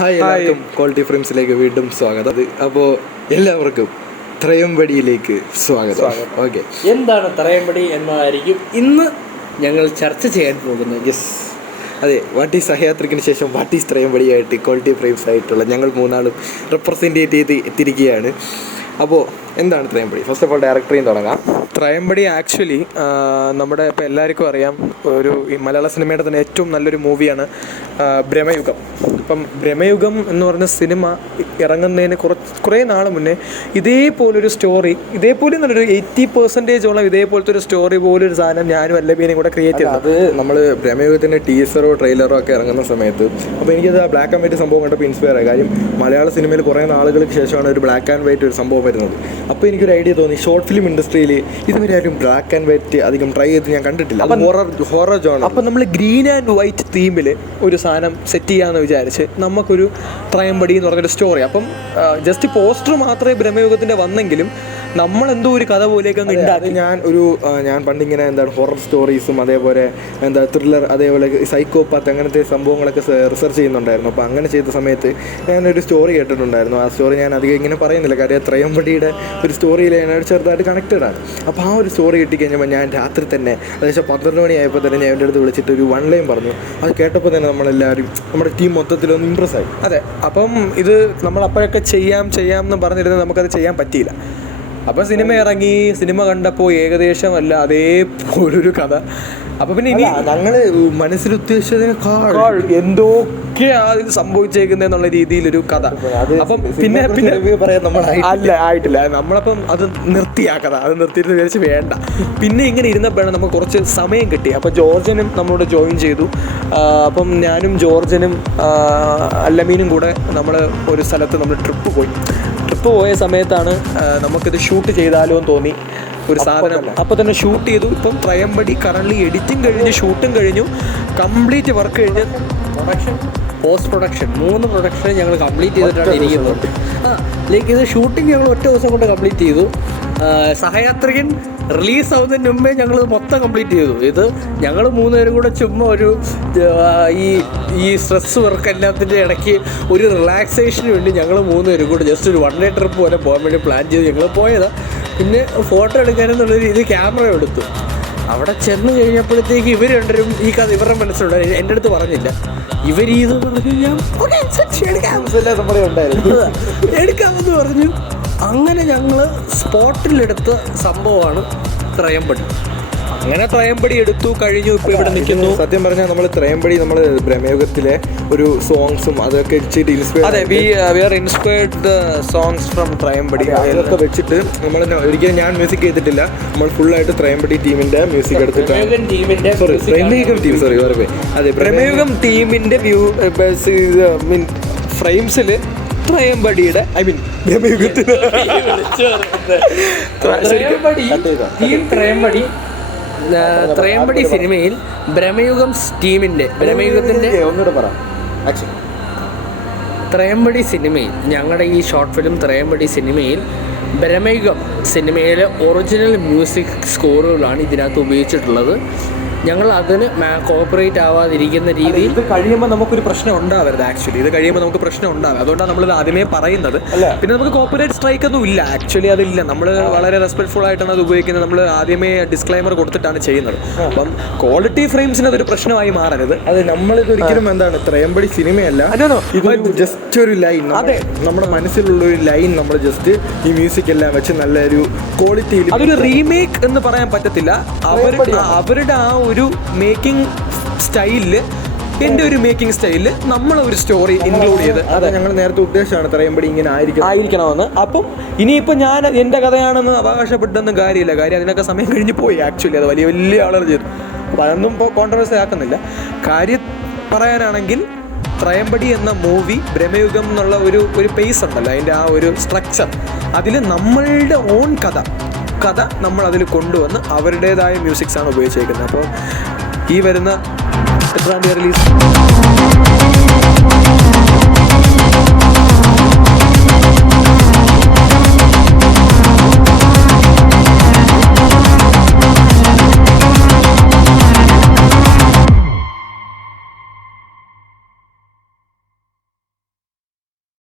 Hi, എല്ലാവർക്കും quality ഫ്രെയിംസിലേക്ക് വീണ്ടും സ്വാഗതം. അപ്പോൾ എല്ലാവർക്കും ത്രയംബടിയിലേക്ക് സ്വാഗതം. ഓക്കെ, എന്താണ് ത്രയംബടി എന്നതായിരിക്കും ഇന്ന് ഞങ്ങൾ ചർച്ച ചെയ്യാൻ പോകുന്നത്. യെസ്, അതെ. വാട്ട് ഈസ് സഹയാത്രിക്കിന് ശേഷം വാട്ട് ഈസ് ത്രയംബടിയായിട്ട് ക്വാളിറ്റി ഫ്രെയിംസ് ആയിട്ടുള്ള ഞങ്ങൾ മൂന്നാളും റെപ്രസെൻറ്റേറ്റ് ചെയ്ത് എത്തിയിരിക്കുകയാണ്. അപ്പോൾ എന്താണ് ത്രയംബടി? ഫസ്റ്റ് ഓഫ് ഓൾ ഡയറക്ടറിയും തുടങ്ങാം. ത്രയംബടി ആക്ച്വലി നമ്മുടെ ഇപ്പോൾ എല്ലാവർക്കും അറിയാം, ഒരു ഈ മലയാള സിനിമയുടെ തന്നെ ഏറ്റവും നല്ലൊരു മൂവിയാണ് ഭ്രമയുഗം. ഇപ്പം ഭ്രമയുഗം എന്ന് പറഞ്ഞ സിനിമ ഇറങ്ങുന്നതിന് കുറേ നാൾ മുന്നേ ഇതേപോലൊരു സ്റ്റോറി, ഇതേപോലെ നല്ലൊരു 80% ഇതേപോലത്തെ ഒരു സ്റ്റോറി പോലൊരു സാധനം ഞാനും അല്ലബീനെയും കൂടെ ക്രിയേറ്റ് ചെയ്തു. അത് നമ്മൾ ഭ്രമയുഗത്തിൻ്റെ ടീസറോ ട്രെയിലറോ ഒക്കെ ഇറങ്ങുന്ന സമയത്ത് അപ്പോൾ എനിക്കത് ബ്ലാക്ക് ആൻഡ് വൈറ്റ് സംഭവം കണ്ടപ്പോൾ ഇൻസ്പയർ ആയി. കാര്യം മലയാള സിനിമയിൽ കുറേ നാളുകൾക്ക് ശേഷമാണ് ഒരു ബ്ലാക്ക് ആൻഡ് വൈറ്റ് ഒരു സംഭവം വരുന്നത്. അപ്പോൾ എനിക്കൊരു ഐഡിയ തോന്നി, ഷോർട്ട് ഫിലിം ഇൻഡസ്ട്രിയിൽ ഇതുവരെ ആരും ബ്ലാക്ക് ആൻഡ് വൈറ്റ് അധികം ട്രൈ ചെയ്ത് ഞാൻ കണ്ടിട്ടില്ല. Horror John. അപ്പം നമ്മൾ ഗ്രീൻ ആൻഡ് വൈറ്റ് തീമിൽ ഒരു സാധനം സെറ്റ് ചെയ്യാമെന്ന് വിചാരിച്ച് നമുക്കൊരു ത്രയംബടി എന്ന് പറഞ്ഞൊരു സ്റ്റോറി. അപ്പം ജസ്റ്റ് പോസ്റ്റർ മാത്രമേ ഭ്രമയുഗത്തിൻ്റെ വന്നെങ്കിലും നമ്മളെന്തോ ഒരു കഥ പോലെയൊക്കെ അങ്ങ് ഉണ്ടാക്കി. ഞാൻ പണ്ടിങ്ങനെ എന്താണ് ഹൊറർ സ്റ്റോറീസും അതേപോലെ എന്താ ത്രില്ലർ, അതേപോലെ സൈക്കോപാത്ത് അങ്ങനത്തെ സംഭവങ്ങളൊക്കെ റിസർച്ച് ചെയ്യുന്നുണ്ടായിരുന്നു. അപ്പോൾ അങ്ങനെ ചെയ്ത സമയത്ത് ഞാനൊരു സ്റ്റോറി കേട്ടിട്ടുണ്ടായിരുന്നു. ആ സ്റ്റോറി ഞാൻ അധികം ഇങ്ങനെ പറയുന്നില്ല, കാര്യം ത്രയംബടിയുടെ ഒരു സ്റ്റോറിയിൽ ഞാൻ ചെറുതായിട്ട് കണക്റ്റഡ് ആണ്. അപ്പോൾ ആ ഒരു സ്റ്റോറി കിട്ടിക്കഴിഞ്ഞപ്പോൾ ഞാൻ രാത്രി തന്നെ ഏകദേശം 12 മണിയായപ്പോൾ തന്നെ ഞാൻ എൻ്റെ അടുത്ത് വിളിച്ചിട്ട് ഒരു 1 ലൈൻ പറഞ്ഞു. അത് കേട്ടപ്പോൾ തന്നെ നമ്മളെല്ലാവരും, നമ്മുടെ ടീം മൊത്തത്തിലൊന്ന് ഇമ്പ്രസ് ആയി. അതെ, അപ്പം ഇത് നമ്മളപ്പോഴൊക്കെ ചെയ്യാം എന്ന് പറഞ്ഞിരുന്നത് നമുക്കത് ചെയ്യാൻ പറ്റിയില്ല. അപ്പോൾ സിനിമ ഇറങ്ങി, സിനിമ കണ്ടപ്പോൾ ഏകദേശം അല്ല അതേപോലൊരു കഥ. അപ്പോൾ പിന്നെ ഇനി ഞങ്ങൾ മനസ്സിലുദ്ദേശിച്ചതിനേക്കാൾ എന്തൊക്കെയാണ് ഇത് സംഭവിച്ചേക്കുന്നതെന്നുള്ള രീതിയിലൊരു കഥ. അപ്പം പിന്നെ പറയാൻ നമ്മൾ ആയിട്ടില്ല. നമ്മളപ്പം അത് നിർത്തിയാക്കഥ, അത് നിർത്തിയിട്ട് വിചാരിച്ച് വേണ്ട. പിന്നെ ഇങ്ങനെ ഇരുന്നപ്പോഴാണ് നമുക്ക് കുറച്ച് സമയം കിട്ടി. അപ്പോൾ ജോർജനും നമ്മളോട് ജോയിൻ ചെയ്തു. അപ്പം ഞാനും ജോർജനും അല്ലമീനും കൂടെ നമ്മൾ ഒരു സ്ഥലത്ത് നമ്മൾ ട്രിപ്പ് പോയ സമയത്താണ് നമുക്കിത് ഷൂട്ട് ചെയ്താലോ എന്ന് തോന്നി ഒരു സാധനം. അപ്പോൾ തന്നെ ഷൂട്ട് ചെയ്തു. ഇപ്പം ത്രയംബടി കറണ്ട്ലി എഡിറ്റിംഗ് കഴിഞ്ഞ്, ഷൂട്ടും കഴിഞ്ഞു, കംപ്ലീറ്റ് വർക്ക് കഴിഞ്ഞ് പോസ്റ്റ് പ്രൊഡക്ഷൻ 3 പ്രൊഡക്ഷൻ ഞങ്ങൾ കംപ്ലീറ്റ് ചെയ്തിട്ടാണ് ഇരിക്കുന്നത്. ലൈക്ക് ഇത് ഷൂട്ടിംഗ് ഞങ്ങൾ ഒറ്റ ദിവസം കൊണ്ട് കംപ്ലീറ്റ് ചെയ്തു. സഹയാത്രികൻ റിലീസ് ആവുന്നതിന് മുമ്പേ ഞങ്ങൾ മൊത്തം കംപ്ലീറ്റ് ചെയ്തു. ഇത് ഞങ്ങൾ 3 പേരും കൂടെ ചുമ്മാ ഒരു ഈ സ്ട്രെസ് വർക്ക് എല്ലാത്തിൻ്റെ ഇടയ്ക്ക് ഒരു റിലാക്സേഷന് വേണ്ടി ഞങ്ങൾ 3 പേരും കൂടെ ജസ്റ്റ് ഒരു 1 ഡേ ട്രിപ്പ് പോലെ പോകാൻ വേണ്ടി പ്ലാൻ ചെയ്ത് ഞങ്ങൾ പോയതാണ്. പിന്നെ ഫോട്ടോ എടുക്കാനെന്നുള്ള രീതി ക്യാമറ എടുത്തു. അവിടെ ചെന്ന് കഴിഞ്ഞപ്പോഴത്തേക്ക് ഇവർ രണ്ടുപേരും ഈ കഥ ഇവരുടെ മനസ്സിലുണ്ട്, എൻ്റെ അടുത്ത് പറഞ്ഞില്ല. ഇത് പറഞ്ഞു, ഞാൻ എടുക്കാമെന്ന് പറഞ്ഞു. അങ്ങനെ ഞങ്ങൾ സ്പോട്ടിലെടുത്ത സംഭവമാണ് ത്രയംബടി. അങ്ങനെ ത്രയംബടി എടുത്തു കഴിഞ്ഞു. ഇപ്പോൾ ഇവിടെ നിൽക്കുന്നു. സത്യം പറഞ്ഞാൽ നമ്മൾ ത്രയംബടി നമ്മൾ ഭ്രമയുഗത്തിലെ ഒരു സോങ്സും അതൊക്കെ വെച്ചിട്ട് we are inspired the songs from ത്രയംബടി. അതൊക്കെ വെച്ചിട്ട് നമ്മൾ ഒരിക്കലും ഞാൻ മ്യൂസിക് ചെയ്തിട്ടില്ല. നമ്മൾ ഫുള്ളായിട്ട് ത്രയംബടി ടീമിന്റെ മ്യൂസിക് എടുത്തിട്ട് ഭ്രമയുഗം ടീമിന്റെ ഫ്രെയിംസിൽ ത്രയംബടിയുടെ ഭ്രമയുഗത്തിന് ത്രയംബടി സിനിമയിൽ ഭ്രമയുഗം ടീമിൻ്റെ ത്രയംബടി സിനിമയിൽ ഞങ്ങളുടെ ഈ ഷോർട്ട് ഫിലിം ത്രയംബടി സിനിമയിൽ ഭ്രമയുഗം സിനിമയിലെ ഒറിജിനൽ മ്യൂസിക് സ്കോറുകളാണ് ഇതിനകത്ത് ഉപയോഗിച്ചിട്ടുള്ളത്. ഞങ്ങൾ അതിന് കോപ്പറേറ്റ് ആവാതിരിക്കുന്ന രീതിയിൽ ഇത് കഴിയുമ്പോൾ നമുക്കൊരു പ്രശ്നം ഉണ്ടാവരുത്. ആക്ച്വലി ഇത് കഴിയുമ്പോൾ നമുക്ക് പ്രശ്നം ഉണ്ടാവും. അതുകൊണ്ടാണ് നമ്മളിത് ആദ്യമേ പറയുന്നത്. പിന്നെ നമുക്ക് കോപ്പറേറ്റ് സ്ട്രൈക്ക് ഒന്നും ഇല്ല. ആക്ച്വലി അതില്ല. നമ്മൾ വളരെ റെസ്പെക്ട്ഫുൾ ആയിട്ടാണ് അത് ഉപയോഗിക്കുന്നത്. നമ്മൾ ആദ്യമേ ഡിസ്ക്ലൈമർ കൊടുത്തിട്ടാണ് ചെയ്യുന്നത്. അപ്പം ക്വാളിറ്റി ഫ്രെയിംസിന് അതൊരു പ്രശ്നമായി മാറരുത്. അത് നമ്മളിത് ഒരിക്കലും എന്താണ് ത്രയംബടി സിനിമയല്ല, ഇത് ജസ്റ്റ് ഒരു ലൈൻ. അതെ, നമ്മുടെ മനസ്സിലുള്ള ഒരു ലൈൻ നമ്മൾ ജസ്റ്റ് ഈ മ്യൂസിക് എല്ലാം വെച്ച് നല്ലൊരു ക്വാളിറ്റിയിൽ. അതൊരു റീമേക്ക് എന്ന് പറയാൻ പറ്റത്തില്ല. അവരുടെ ആ ഒരു മേക്കിംഗ് സ്റ്റൈലില്, എൻ്റെ ഒരു മേക്കിംഗ് സ്റ്റൈലില് നമ്മൾ ഒരു സ്റ്റോറി ഇൻക്ലൂഡ് ചെയ്ത്, അത് ഞങ്ങൾ നേരത്തെ ഉദ്ദേശമാണ് ത്രയംബടി ഇങ്ങനെ ആയിരിക്കണമെന്ന്. അപ്പം ഇനിയിപ്പോൾ ഞാൻ എൻ്റെ കഥയാണെന്ന് അവകാശപ്പെട്ടൊന്നും കാര്യമില്ല. കാര്യം അതിനൊക്കെ സമയം കഴിഞ്ഞ് പോയി. ആക്ച്വലി അത് വലിയ ആളുകൾ ചെയ്തു. അപ്പോൾ അതൊന്നും ഇപ്പോൾ കോൺട്രവേഴ്സി ആക്കുന്നില്ല. കാര്യം പറയാനാണെങ്കിൽ ത്രയംബടി എന്ന മൂവി ഭ്രമയുഗം എന്നുള്ള ഒരു പേസ് ഉണ്ടല്ലോ, അതിൻ്റെ ആ ഒരു സ്ട്രക്ചർ, അതിൽ നമ്മളുടെ ഓൺ കഥ നമ്മൾ അതിൽ കൊണ്ടുവന്ന് അവരുടേതായ മ്യൂസിക്സാണ് ഉപയോഗിച്ചേക്കുന്നത്. അപ്പോൾ ഈ വരുന്ന എത്രാം തീയതി റിലീസ്